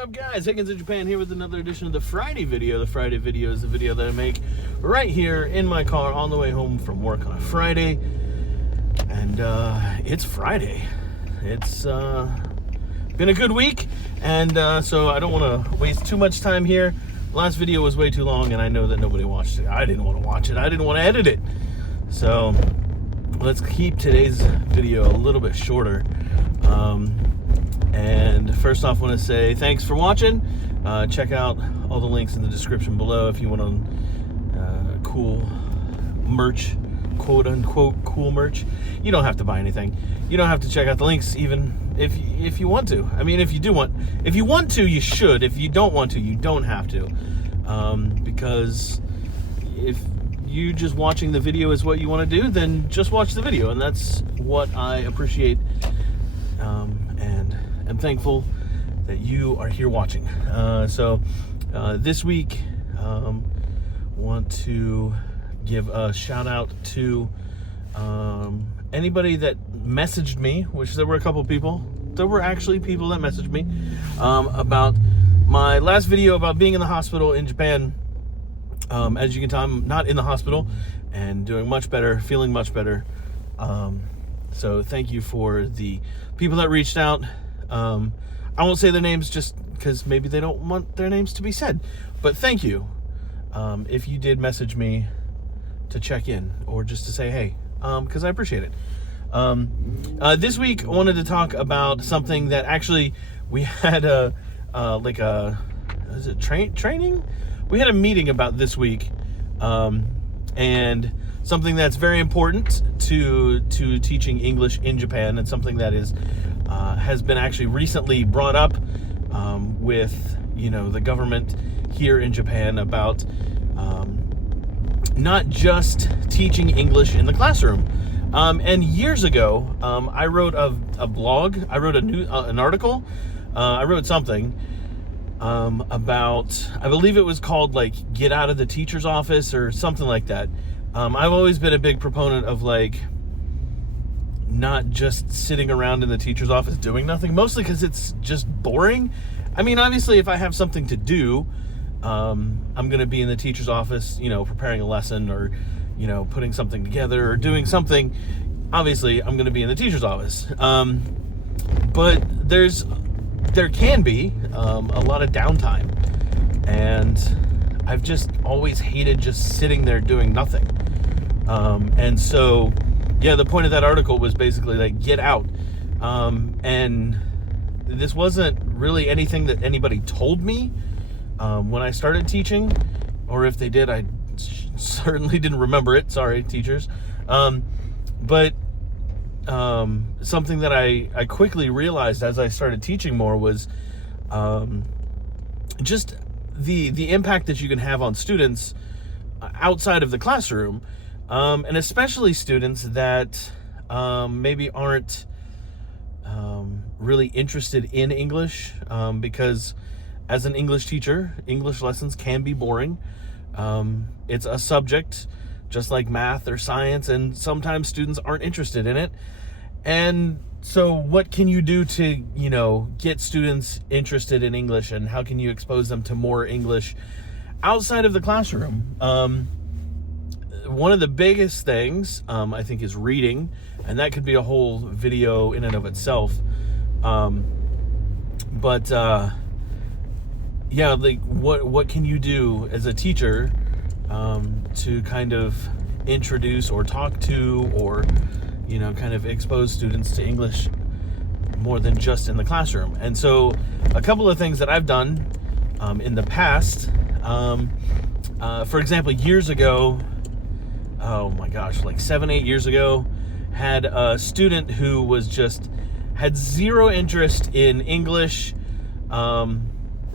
up, guys? Higgins in Japan here with another edition of the Friday video. The Friday video is the video that I make right here in my car on the way home from work on a Friday. And it's Friday. It's been a good week, and so I don't want to waste too much time here. The last video was way too long, and I know that nobody watched it. I didn't want to watch it. I didn't want to edit it. So let's keep today's video a little bit shorter. And first off, I want to say thanks for watching. Check out all the links in the description below if you want cool merch, quote unquote cool merch. You don't have to buy anything. You don't have to check out the links even if you want to. I mean, if you want to, you should. If you don't want to, you don't have to. Because if you just watching the video is what you want to do, then just watch the video, and that's what I appreciate. And I'm thankful that you are here watching. So this week, want to give a shout out to anybody that messaged me, which there were a couple people. There were actually people that messaged me about my last video about being in the hospital in Japan. As you can tell, I'm not in the hospital and doing much better, feeling much better. So thank you for the people that reached out. I won't say their names just because maybe they don't want their names to be said, but thank you if you did message me to check in or just to say hey, because I appreciate it. This week I wanted to talk about something that actually we had training? We had a meeting about this week, and something that's very important to teaching English in Japan, and something that is has been actually recently brought up with the government here in Japan about not just teaching English in the classroom. And years ago, I wrote a blog. I wrote an article. I wrote something about, I believe it was called Get Out of the Teacher's Office or something like that. I've always been a big proponent of not just sitting around in the teacher's office doing nothing, mostly because it's just boring. I mean, obviously if I have something to do, I'm going to be in the teacher's office, preparing a lesson or, putting something together or doing something. Obviously I'm going to be in the teacher's office. But there can be a lot of downtime, and I've just always hated just sitting there doing nothing. And so, yeah, the point of that article was basically get out. And this wasn't really anything that anybody told me when I started teaching, or if they did, I certainly didn't remember it. Sorry, teachers. But something that I quickly realized as I started teaching more was just the impact that you can have on students outside of the classroom, and especially students that maybe aren't really interested in English, because as an English teacher, English lessons can be boring. It's a subject just like math or science, and sometimes students aren't interested in it. And so what can you do to, get students interested in English, and how can you expose them to more English outside of the classroom? One of the biggest things, I think, is reading, and that could be a whole video in and of itself. Yeah, what can you do as a teacher to kind of introduce or talk to or kind of expose students to English more than just in the classroom? And so a couple of things that I've done in the past, for example, years ago, oh my gosh, 7-8 years ago, had a student who had zero interest in English,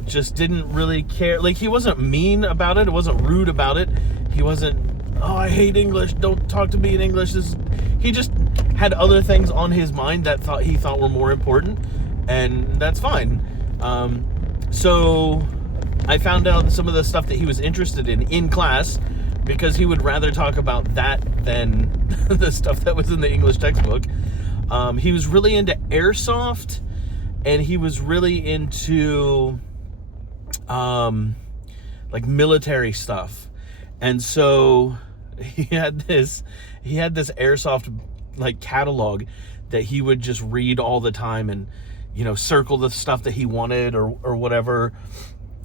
just didn't really care. He wasn't mean about it. It wasn't rude about it. He wasn't, oh, I hate English, don't talk to me in English. He just had other things on his mind that he thought were more important, and that's fine. So I found out some of the stuff that he was interested in class, because he would rather talk about that than the stuff that was in the English textbook. He was really into airsoft, and he was really into like military stuff. And so he had this airsoft like catalog that he would just read all the time, and circle the stuff that he wanted or whatever.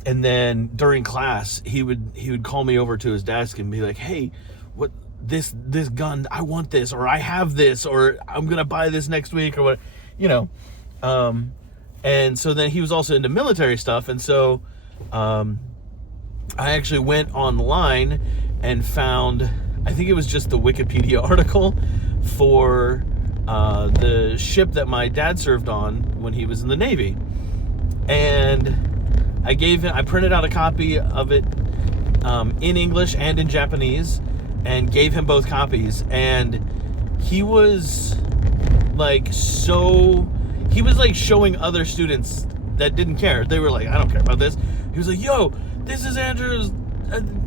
And then during class he would call me over to his desk and be like, hey, what, this gun, I want this, or I have this, or I'm gonna buy this next week, or what. And so then he was also into military stuff, and so I actually went online and found, I think it was just the Wikipedia article for the ship that my dad served on when he was in the Navy. And I printed out a copy of it in English and in Japanese, and gave him both copies. And he was like showing other students that didn't care. They were like, I don't care about this. He was like, yo, this is Andrew's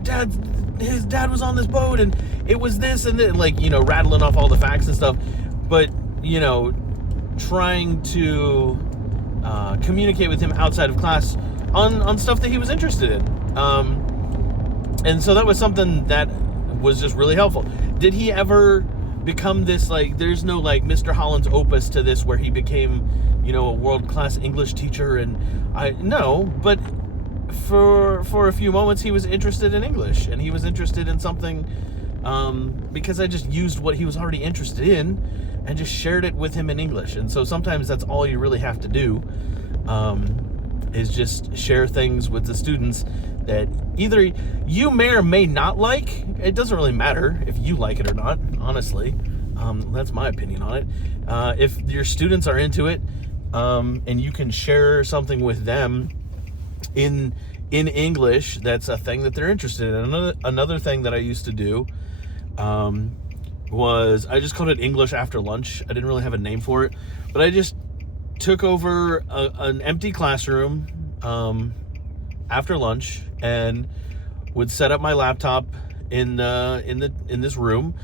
dad. His dad was on this boat, and it was this and then, like, rattling off all the facts and stuff. But trying to communicate with him outside of class on stuff that he was interested in. And so that was something that was just really helpful. Did he ever become this, like, there's no like Mr. Holland's opus to this where he became, a world-class English teacher? And but for a few moments he was interested in English, and he was interested in something, because I just used what he was already interested in and just shared it with him in English. And so sometimes that's all you really have to do, is just share things with the students that either you may or may not like. It doesn't really matter if you like it or not, honestly. That's my opinion on it. If your students are into it, and you can share something with them in English, that's a thing that they're interested in. Another thing that I used to do was, I just called it English after lunch. I didn't really have a name for it, but I just took over an empty classroom after lunch, and would set up my laptop in this room,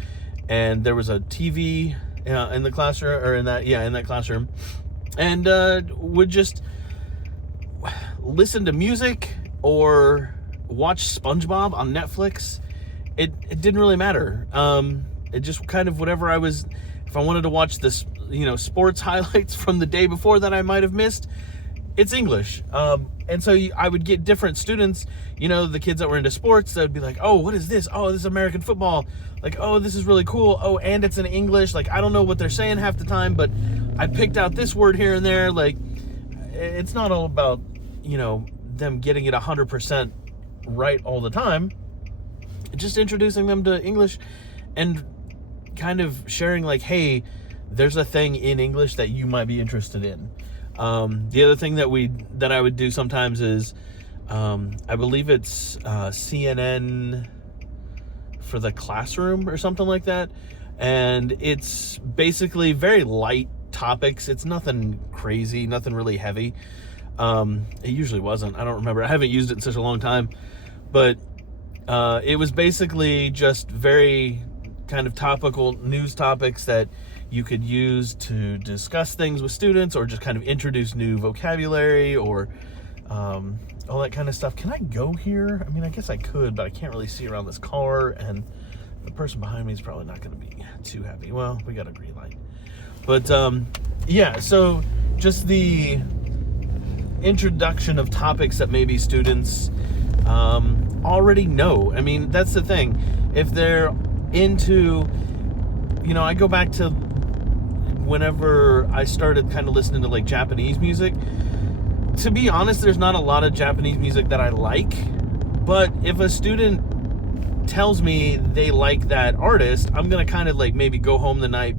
and there was a TV in the classroom, or in that classroom, and would just listen to music or watch SpongeBob on Netflix. It didn't really matter. It just kind of whatever I was. If I wanted to watch this, sports highlights from the day before that I might have missed, it's English. And so I would get different students, the kids that were into sports, that would be like, oh, what is this? Oh, this is American football. Like, oh, this is really cool. Oh, and it's in English. Like, I don't know what they're saying half the time, but I picked out this word here and there. Like, it's not all about, them getting it 100% right all the time. Just introducing them to English and kind of sharing, like, hey, there's a thing in English that you might be interested in. The other thing that I would do sometimes is, I believe it's CNN for the Classroom or something like that, and it's basically very light topics. It's nothing crazy, nothing really heavy. It usually wasn't. I don't remember. I haven't used it in such a long time, but it was basically just very kind of topical news topics that you could use to discuss things with students, or just kind of introduce new vocabulary, or all that kind of stuff. Can I go here? I mean, I guess I could, but I can't really see around this car, and the person behind me is probably not going to be too happy. Well, we got a green light. But yeah, so just the introduction of topics that maybe students already know. I mean, that's the thing. If they're into, I go back to whenever I started kind of listening to like Japanese music. To be honest, there's not a lot of Japanese music that I like, but if a student tells me they like that artist, I'm gonna kind of like maybe go home the night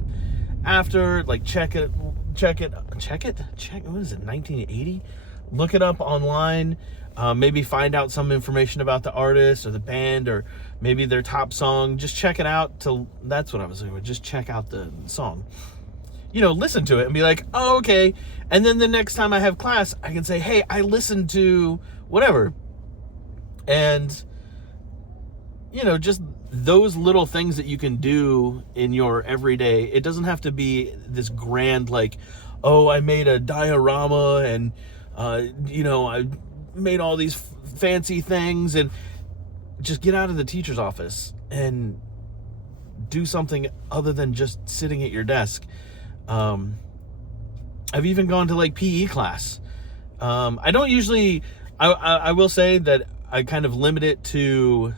after, like check it, what is it, 1980? Look it up online, maybe find out some information about the artist or the band, or maybe their top song. Just check it out. That's what I was doing. Just check out the song. Listen to it and be like, oh, okay. And then the next time I have class, I can say, hey, I listened to whatever. And, just those little things that you can do in your everyday. It doesn't have to be this grand, like, oh, I made a diorama and, I made all these fancy things, and just get out of the teacher's office and do something other than just sitting at your desk. I've even gone to like PE class. I don't usually, I will say that I kind of limit it to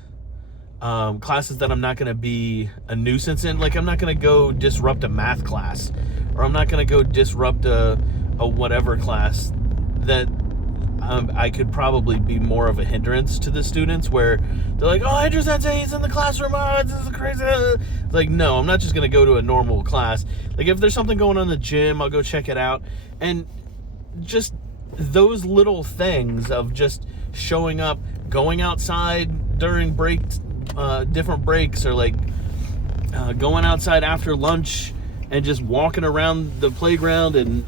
classes that I'm not going to be a nuisance in. Like, I'm not going to go disrupt a math class, or I'm not going to go disrupt a whatever class that I could probably be more of a hindrance to the students, where they're like, oh, Andrew Sensei, he's in the classroom, oh, this is crazy. It's like, no, I'm not just going to go to a normal class. Like, if there's something going on in the gym, I'll go check it out. And just those little things of just showing up, going outside during breaks, different breaks, or like going outside after lunch and just walking around the playground and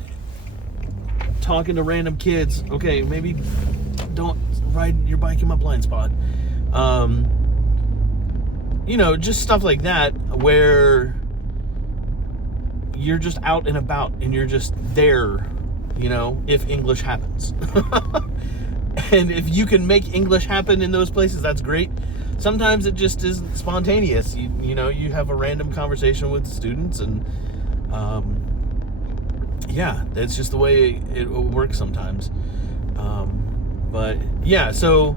talking to random kids. Okay, maybe don't ride your bike in my blind spot. You know, just stuff like that, where you're just out and about and you're just there, you know, if English happens. And if you can make English happen in those places, that's great. Sometimes it just isn't spontaneous. You know, you have a random conversation with students, and yeah, that's just the way it works sometimes. But yeah, so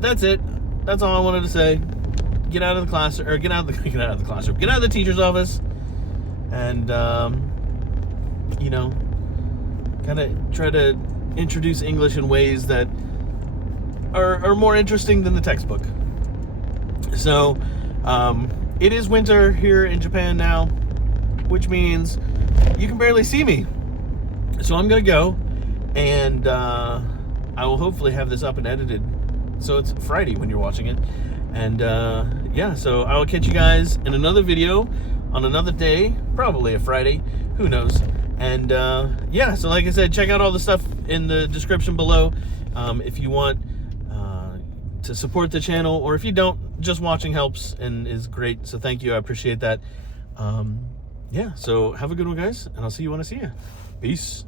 that's it. That's all I wanted to say. Get out of the class, or get out of the classroom. Get out of the teacher's office, and you know, kind of try to introduce English in ways that are more interesting than the textbook. So it is winter here in Japan now, which means you can barely see me. So I'm gonna go, and I will hopefully have this up and edited so it's Friday when you're watching it. And yeah, so I will catch you guys in another video on another day, probably a Friday, who knows. And yeah, so like I said, check out all the stuff in the description below if you want to support the channel, or if you don't, just watching helps and is great. So thank you, I appreciate that. Yeah, so have a good one, guys, and I'll see you when I see you. Peace.